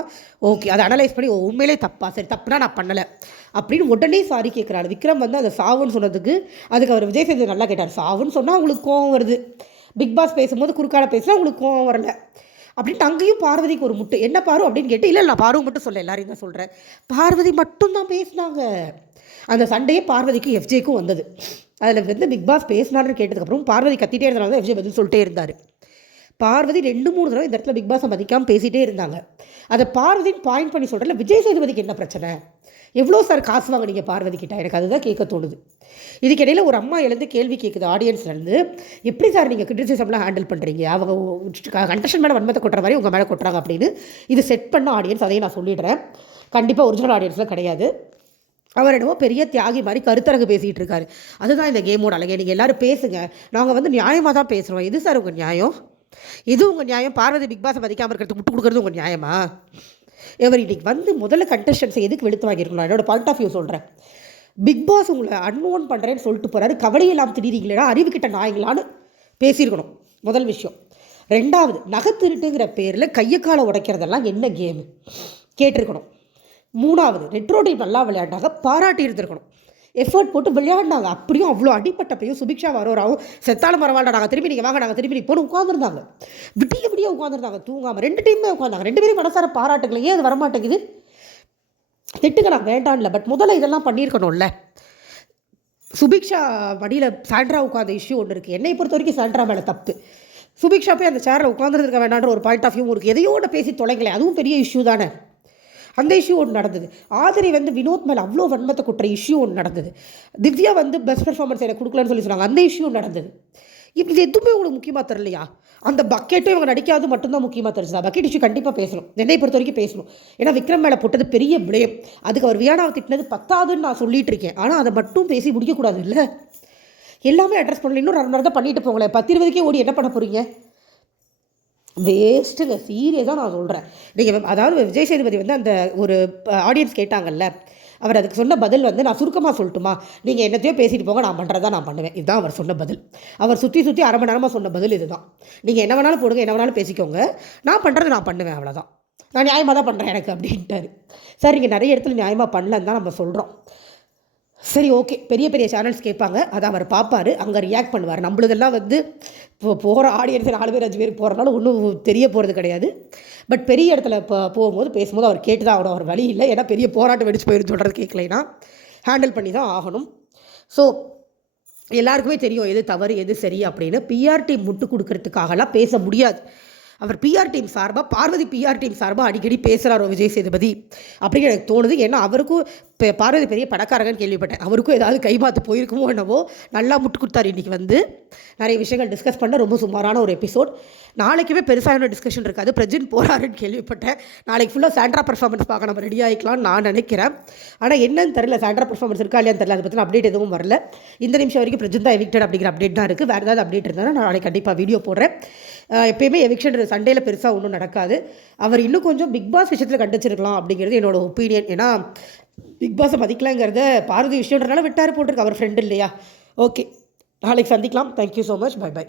ஓகே, அதை அனலைஸ் பண்ணி உண்மையிலே தப்பா, சரி தப்புனா நான் பண்ணலை அப்படின்னு உடனே சாரி கேட்குறாரு. விக்ரம் வந்து அதை சாவுன்னு சொன்னதுக்கு அதுக்கு அவர் விஜய் சேதுபதி நல்லா கேட்டார். சாவுன்னு சொன்னால் உங்களுக்கு கோவம் வருது, பிக் பாஸ் பேசும்போது குறுக்கால பேசினா உங்களுக்கு கோவம் வரல அப்படின்ட்டு அங்கேயும் பார்வதிக்கு ஒரு முட்டு. என்ன பாரு அப்படின்னு கேட்டு, இல்லை நான் பார்வதி மட்டும் சொல்ல, எல்லாரையும் தான் சொல்கிறேன், பார்வதி மட்டும்தான் பேசினாங்க. அந்த சண்டையே பார்வதிக்கும் எஃப்ஜேக்கும் வந்தது. அதில் வந்து பிக் பாஸ் பேசினார்னு கேட்டதுக்கப்புறம் பார்வதி கத்திட்டே இருந்தாலும் தான் எஃப்ஜே பதில் சொல்லிட்டே இருந்தார். பார்வதி 2-3 தடவை இந்த இடத்துல பிக் பாஸை மதிக்காமல் பேசிகிட்டே இருந்தாங்க. அதை பார்வதின்னு பாயிண்ட் பண்ணி சொல்கிறேன். விஜய் சேதுபதிக்கு என்ன பிரச்சனை, எவ்வளோ சார் காசு வாங்கினீங்க பார்வதி கிட்ட, எனக்கு அதுதான் கேட்க தோணுது. இதுக்கு இடையில் ஒரு அம்மா எழுந்து கேள்வி கேட்குது ஆடியன்ஸ்லேருந்து, எப்படி சார் நீங்கள் கிரிட்டிசிசம்லாம் ஹேண்டில் பண்ணுறீங்க, அவங்க கண்டஸ்டன் மேலே வன்மத்தை கொட்டுற மாதிரி உங்கள் மேலே கொட்டுறாங்க அப்படின்னு. இது செட் பண்ண ஆடியன்ஸ், அதையும் நான் சொல்லிடுறேன். கண்டிப்பாக ஒரிஜினல் ஆடியன்ஸ்லாம் கிடையாது. அவர் என்னவோ பெரிய தியாகி மாதிரி கருத்தரங்கு பேசிகிட்டு இருக்காரு. அதுதான் இந்த கேமோட அழகே. நீங்கள் எல்லோரும் பேசுங்க, நாங்கள் வந்து நியாயமாக தான் பேசுகிறோம். இது சார் உங்கள் நியாயம், இது உங்கள் நியாயம். பார்வதி பிக் பாஸை மதிக்காமல் இருக்கிறதுக்கு முட்டு கொடுக்குறது உங்கள் நியாயமா? இவர் இன்றைக்கி வந்து முதல்ல கண்டஸ்டன்ஸை எதுக்கு வெளுத்து வாங்கியிருக்கணும், என்னோட பாயிண்ட் ஆஃப் வியூ சொல்கிறேன். பிக் பாஸ் உங்களை அன்மோன் பண்ணுறேன்னு சொல்லிட்டு போகிறாரு, கவலையெல்லாம் திடீரிங்களா, அறிவு கிட்ட நாயங்களான்னு பேசியிருக்கணும் முதல் விஷயம். 2வது, நகைத்திருட்டுங்கிற பேரில் கையை காலை உடைக்கிறதெல்லாம் என்ன கேமு கேட்டிருக்கணும். 3வது, ரெட்ரோ டீம் நல்லா விளையாண்டாங்க, பாராட்டி இருந்திருக்கணும். எஃபர்ட் போட்டு விளையாடினாங்க. அப்படியும் அவ்வளோ அடிப்பட்டப்பையும் சுபிக்ஷா வரோராவும் செத்தாலும் பரவாயில்ல, நாங்கள் திரும்பி நீங்கள் வாங்க, நாங்கள் திரும்பி போட்டு உட்காந்துருந்தாங்க. விடிய உட்காந்துருந்தாங்க தூங்காமல். 2 டீமே உட்காந்தாங்க. 2 பேரும் மனசார பாராட்டுங்களே, ஏன் அது வரமாட்டேங்குது? திட்டுங்க, நான் வேண்டாம் இல்லை, பட் முதல்ல இதெல்லாம் பண்ணியிருக்கணும்ல. சுபிக்ஷா வடியில் சாண்ட்ரா உட்காந்த இஷ்யூ ஒன்று இருக்குது. என்னை பொறுத்த வரைக்கும் சாண்ட்ரா மேலே தப்பு. சுபிக்ஷா போய் அந்த சேரில் உட்காந்துருக்க வேண்டான்ற ஒரு பாயிண்ட் ஆஃப் வியூ இருக்குது. எதையோட பேசி தொலைங்களே, அதுவும் பெரிய இஷ்யூ தானே. அந்த இஷ்யூ ஒன்று நடந்தது. ஆதிரி வந்து வினோத் மேலே அவ்வளோ வன்மத்தை குட்டுற இஷ்யூ ஒன்று நடந்தது. திவ்யா வந்து பெஸ்ட் பெர்ஃபார்மன்ஸ் எனக்கு கொடுக்கலன்னு சொல்லி சொன்னாங்க, அந்த இஷ்யூ நடந்தது. இது எதுவுமே உங்களுக்கு முக்கியமாக தெரியலையா? அந்த பக்கெட்டும் இவங்க நடிக்காது மட்டும்தான் முக்கியமாக தெரிஞ்சுதா? பக்கெட் இஷ்யூ கண்டிப்பாக பேசணும், என்னை பொறுத்த வரைக்கும் பேசணும். ஏன்னா விக்ரம் மேலே போட்டது பெரிய பிளேம். அதுக்கு அவர் வியானாவை திட்டினது பத்தாதுன்னு நான் சொல்லிட்டு இருக்கேன். ஆனால் அதை மட்டும் பேசி முடிக்கக்கூடாது இல்லை, எல்லாமே அட்ரஸ் பண்ணல. இன்னும் 2 தான் பண்ணிட்டு போங்களேன். 10-20க்கே ஓடி என்ன பண்ண போகிறீங்க? வேஸ்ட்டுங்க, சீரியஸாக நான் சொல்கிறேன். நீங்கள் அதாவது விஜய் சேதுபதி வந்து அந்த ஒரு ஆடியன்ஸ் கேட்டாங்கல்ல, அவர் அதுக்கு சொன்ன பதில் வந்து நான் சுருக்கமாக சொல்லட்டுமா, நீங்கள் என்னத்தையோ பேசிட்டு போங்க, நான் பண்ணுறதா நான் பண்ணுவேன், இதுதான் அவர் சொன்ன பதில். அவர் சுற்றி அரை மணி நேரமாக சொன்ன பதில் இதுதான். நீங்கள் என்ன வேணாலும் போடுங்க, என்ன வேணாலும் பேசிக்கோங்க, நான் பண்ணுறது நான் பண்ணுவேன், அவ்வளோதான். நான் நியாயமாக தான் பண்ணுறேன் எனக்கு அப்படின்ட்டாரு. சார் இங்கே நிறைய இடத்துல நியாயமாக பண்ணலன்னு தான் நம்ம சொல்கிறோம். சரி ஓகே, பெரிய பெரிய சேனல்ஸ் கேட்பாங்க, அதை அவர் பார்ப்பார், அங்கே ரியாக்ட் பண்ணுவார். நம்மளதெல்லாம் வந்து இப்போ போகிற ஆடியன்ஸ் 4 பேர் 5 பேர் போகிறனால ஒன்றும் தெரிய போகிறது கிடையாது. பட் பெரிய இடத்துல போகும்போது பேசும்போது அவர் கேட்டு தான் ஆகணும், அவர் வழி இல்லை. ஏன்னா பெரிய போராட்டம் வெடிச்சு போயிருந்து சொல்கிறது கேட்கலைன்னா ஹேண்டில் பண்ணி தான் ஆகணும். ஸோ எல்லாருக்குமே தெரியும் எது தவறு எது சரி அப்படின்னு. பிஆர் டீம் முட்டு கொடுக்கறதுக்காகலாம் பேச முடியாது. அவர் பிஆர் டீம் சார்பாக, பார்வதி பிஆர் டீம் சார்பாக அடிக்கடி பேசுகிறாரோ விஜய் சேதுபதி அப்படின்னு எனக்கு தோணுது. ஏன்னா அவருக்கும் இப்போ பார்வதி பெரிய பணக்காரங்கன்னு கேள்விப்பட்டேன், அவருக்கும் ஏதாவது கைமாத்து போயிருக்குமோ என்னவோ. நல்லா முட்டு கொடுத்தாரு. இன்றைக்கி வந்து நிறைய விஷயங்கள் டிஸ்கஸ் பண்ண ரொம்ப சுமாரான ஒரு எபிசோட். நாளைக்குமே பெருசாக டிஸ்கஷன் இருக்காது. பிரஜின் போகிறாருன்னு கேள்விப்பட்டேன். நாளைக்கு ஃபுல்லாக சாண்ட்ரா பர்ஃபார்மன்ஸ் பார்க்க நம்ம ரெடி ஆகிக்கலாம்னு நான் நினைக்கிறேன். ஆனால் என்னன்னு தெரியல, சாண்ட்ரா பர்ஃபார்மன்ஸ் இருக்கா இல்லையான்னு தெரியல. அதை பற்றின அப்டேட் எதுவும் வரல. இந்த நிமிஷம் வரைக்கும் பிரஜின் தான் எவிக்டட் அப்படிங்கிற அப்டேட் தான் இருக்குது. வேறு ஏதாவது அப்டேட் இருந்தால் நான் நாளைக்கு கண்டிப்பாக வீடியோ போடுறேன். எப்போயுமே எவிக்ஷன் சண்டேல பெருசாக ஒன்றும் நடக்காது. அவர் இன்னும் கொஞ்சம் பிக் பாஸ் விஷயத்தில் கண்டிச்சிருக்கலாம் அப்படிங்கிறது என்னோட ஒப்பீனியன். ஏன்னா பிக் பாஸை மதிக்கலாங்கிறத பார்வதி விஷயன்றனால விட்டார் போட்டிருக்கு, அவர் ஃப்ரெண்டு இல்லையா. ஓகே, நாளைக்கு சந்திக்கலாம். Thank you so much, bye by.